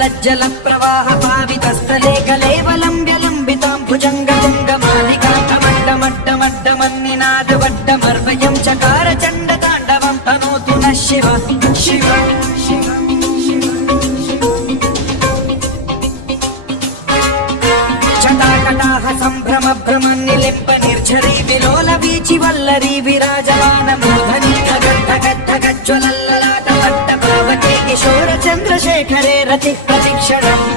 जलज्जल प्रवाह पावितस्थले कलेवलम्ब्य लम्बितां भुजङ्गलिङ्गमालिकामड्डमड्डमड्डमन्निनादवड्डमर्वयं चकार चण्डताण्डवं तनोतु नः शिव शिव जटाकटाह सम्भ्रम भ्रमन्निलिम्ब निर्झरी विलोल वीचि वल्लरी विराजमान मोहनी खगद्धगद्धगज्ज्वलल्ललाट पट्टपावके किशोर चन्द्रशेखरे रतिः प्रतिक्षणम्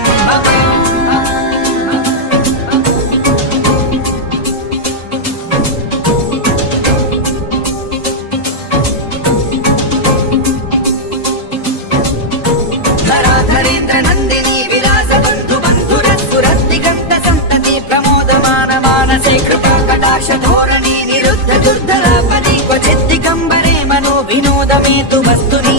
धराधरेन्द्र नन्दिनी विलास बन्धु बन्धुरस्फुरद्दिगन्त सन्तति प्रमोदमान मानसे कृपा कटाक्ष धोरणी निरुद्ध दुर्धरापदि क्वचित् दिगम्बरे मनो विनोदमेतु वस्तुनि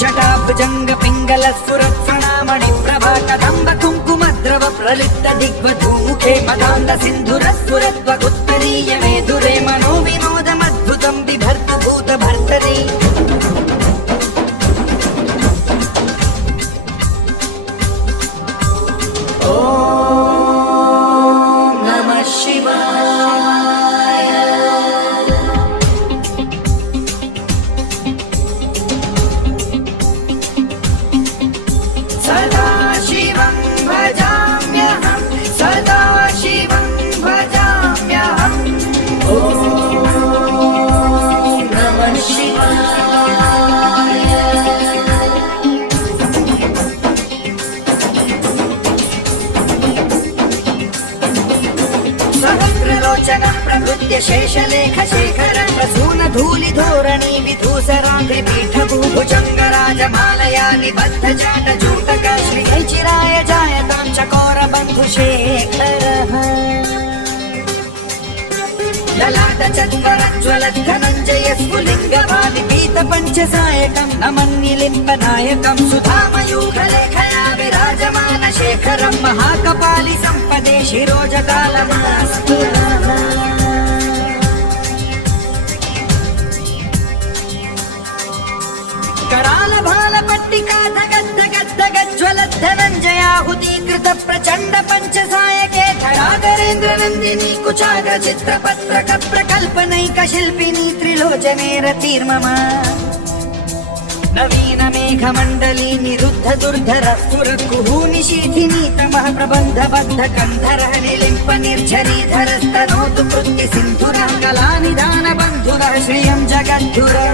जटाभुजङ्ग पिङ्गल स्फुरत्प्रणामणि प्रभा कदम्ब कुङ्कुमद्रव प्रलिप्त दिग्वधूमुखे मदान्द सिन्धुरस्फुरद्वगुत्तरीय मेधुरे मनो विनोदमद्भुतं बिभर्तु भूतभर्तरि ॐ नमः शिवाय सदा शिवं भजाम्यहं सदा शिवं भजाम्यहम् ॐ नमः शिवाय सहस्रलोचनं प्रभृत्य शेषलेखशेखरं प्रसूनधूलिधोरणी विधूसराङ्घ्रिपीठभूभुजङ्गराजमालया निबद्धजाटजूटक श्रीचिराय जायतां चकोरबन्धुशेखरः ललाटचत्वरज्ज्वलद्धनञ्जय स्फुलिङ्गवादिपीतपञ्चसायकं नमन्निलिम्बनायकं सुधामयूखलेखया विराजमान शेखरं महाकपालि सम्पदे शिरोजकालमास्तु कराल भाल पट्टिका धगद्धगद्धगज्ज्वलद्धनञ्जयाहुतीकृत प्रचण्ड पञ्चसायके धराधरेन्द्र नन्दिनी कुचाग्र चित्रपत्रक प्रकल्पनैक शिल्पिनी त्रिलोचने रतिर्मम नवीन मेघमण्डली निरुद्ध दुर्धर स्फुरत् कुहूनिशीथिनी तमः प्रबन्धबद्ध कन्धरः निलिम्प निर्झरीधरस्तनोतु कृत्य सिन्धुरः कलानिधान बन्धुरः श्रियं जगद्धुरः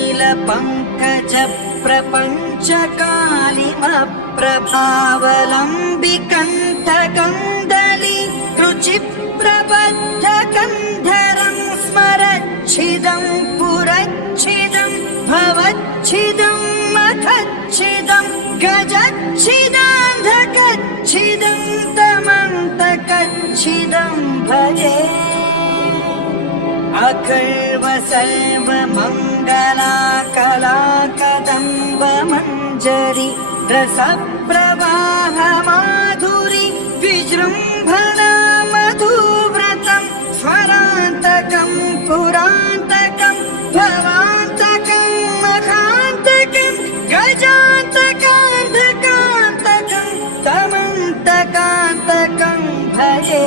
प्रफुल्लनीलपङ्कज प्रपञ्चकालिमप्रभावलम्बिकण्ठकन्दली रुचिप्रबद्धकन्धरं स्मरच्छिदं पुरच्छिदं भवच्छिदं मखच्छिदं गजच्छिदान्धकच्छिदं तमन्तकच्छिदं भजे अखर्व सर्वमङ्गला कलाकदम्ब मञ्जरी रसप्रवाह माधुरी विजृम्भणा मधुव्रतं स्वरान्तकं पुरान्तकं भवान्तकं मखान्तकं गजान्तकान्धकान्तकं तमन्तकान्तकं भजे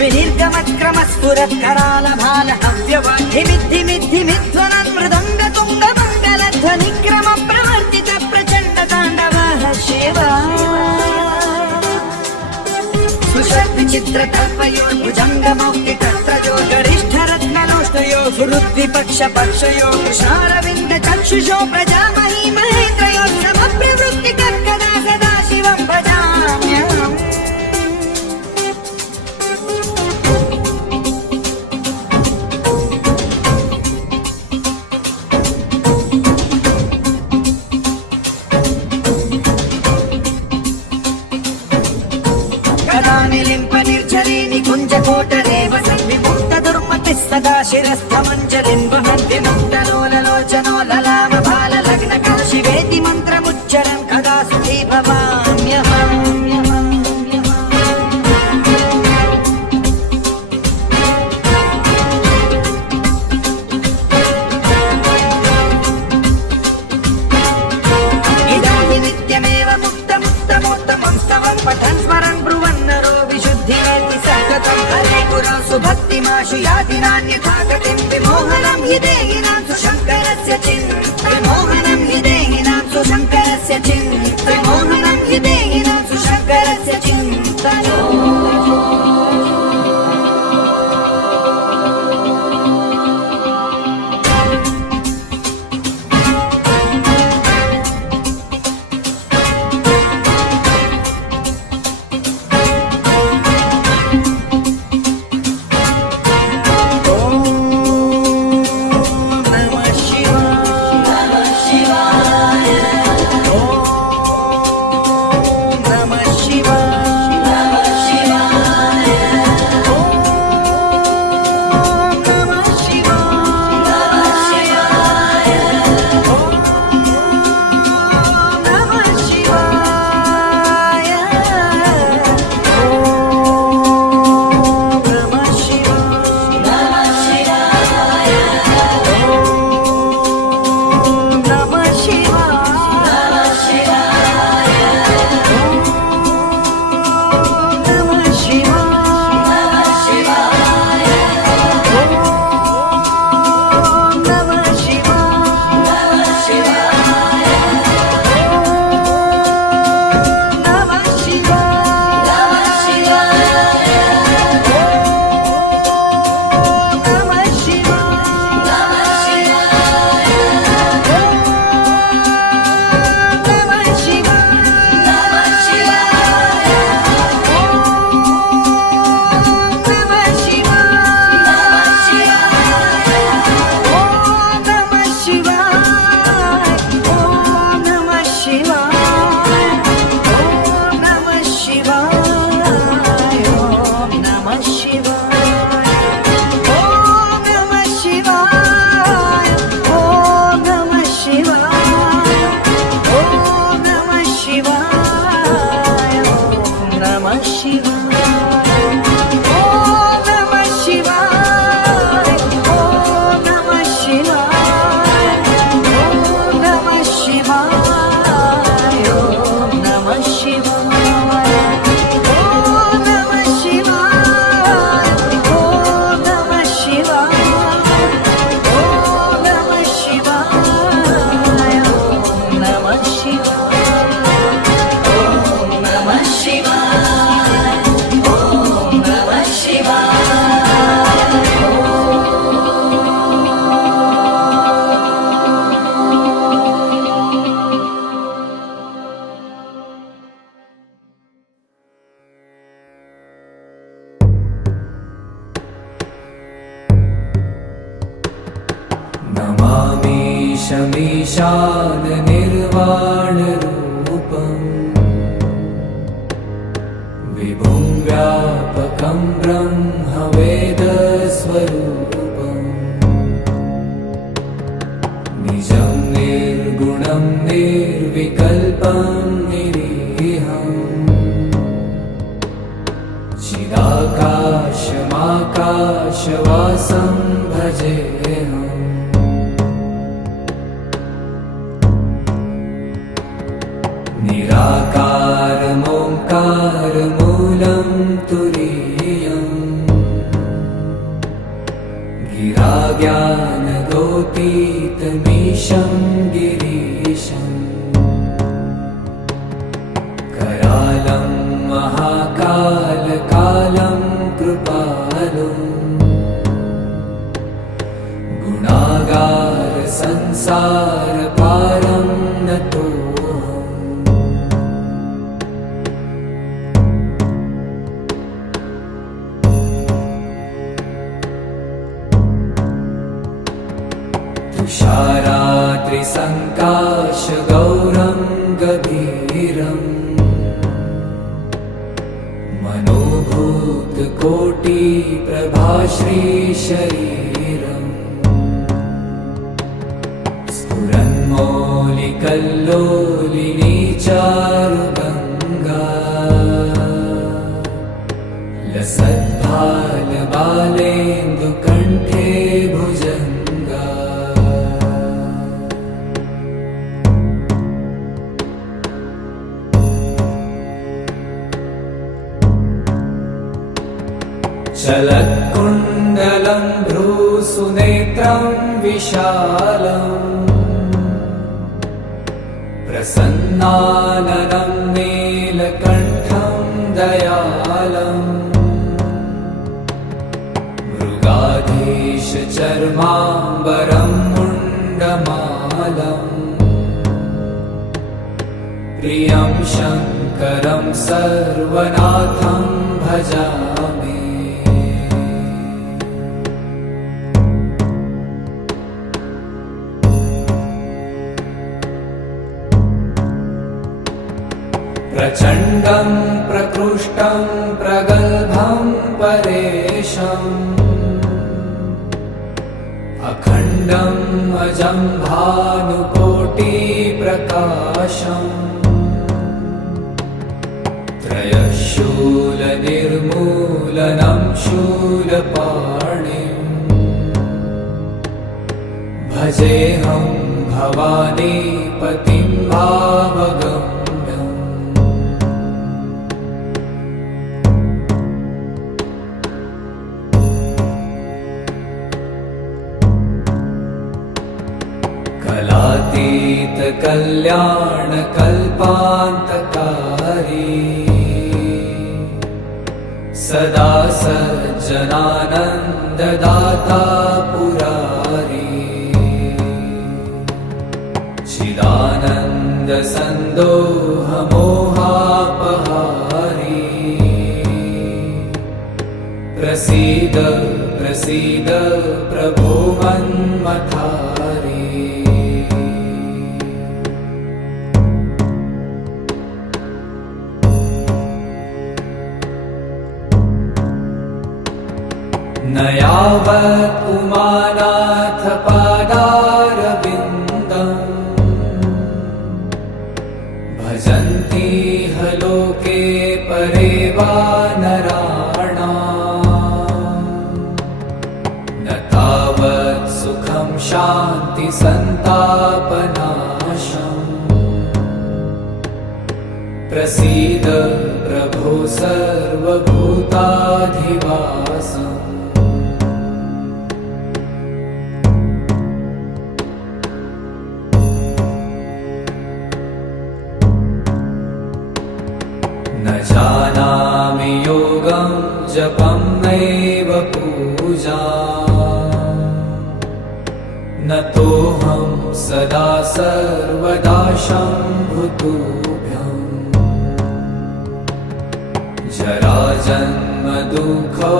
विनिर्गमक्रमस्फुरत्करालभाल हव्यवाधिमिद्धिमिद्धिमिध्वनन् मृदङ्गतुङ्गमङ्गलध्वनिक्रम प्रवर्तित प्रचण्डताण्डवः शिव सुषद्विचित्रकल्पयोर्भुजङ्गमौक्तिकत्रयो गरिष्ठरत्नलोष्टयो सुहृद्विपक्षपक्षयो कृशारविन्द चक्षुषो प्रजामही महेन्द्रयो समप्रवृत्तिकर्कदा सदा शिवं भजाम्यहम् सदा शिरस्थमञ्जलिन् वहन्ति मुक्तलोललोचनो ललामभाललग्नकः शिवेति मन्त्रमुच्चरन् कदा सुखी भवाम्यहम् पठन् स्मरन् ब्रुवन्नरो विशुद्धिमेति सततं हरे गुरौ सुभक्तिमाशु याति नान्यथा गतिं विमोहनं हि देहिनां सुशङ्करस्य विमोहनं हि देहिनां सुशङ्करस्य विमोहनं हि देहिनां सुशङ्करस्य चिन्तनो शमीशान निर्वाणरूपम् विभुं व्यापकं ब्रह्मवेदस्वरूपम् निजं निर्गुणं निर्विकल्पं निरीहम् चिदाकाशमाकाशवासं भजेऽहम् निराकारमोङ्कारमूलं तुरीयम् गिराज्ञानगोतीतमीशं गिरीशम् करालं महाकालकालं कृपालुम् गुणागार संसारपारं नतो तुषाराद्रिसङ्काशगौरं गभीरम् मनोभूत भूतकोटिप्रभाश्रीशरीरम् स्फुरन्मौलिकल्लोलिनी चारुगङ्गा लसद्भालबालेन्दुकण्ठे भुजङ्गा चलत्कुण्डलं भ्रूसुनेत्रं विशालम् प्रसन्नाननं नीलकण्ठं दयालम् मृगाधीशचर्माम्बरं मुण्डमालम् प्रियं शङ्करं सर्वनाथं भजामि प्रचण्डं प्रकृष्टं प्रगल्भं परेशम् अखण्डम् अजं भानुकोटिप्रकाशम् त्रयशूलनिर्मूलनं शूलपाणिम् भजेऽहं भवानीपतिं भावगम्यम् कलातीतकल्याणकल्पान्तकारी सदा सज्जनानन्ददाता पुरारी चिदानन्दसन्दोहमोहापहारी प्रसीद प्रसीद प्रभो मन्मथारी न यावत् उमानाथ पादारविन्दम् भजन्ति ह लोके परे वा नराणाम् न तावत् सुखं शान्ति सन्तापनाशम् प्रसीद प्रभो सर्वभूताधिवासम् न जानामि योगं जपं नैव पूजा न तोऽहं सदा सर्वदा शम्भुतुभ्यम् जराजन्म दुःखौ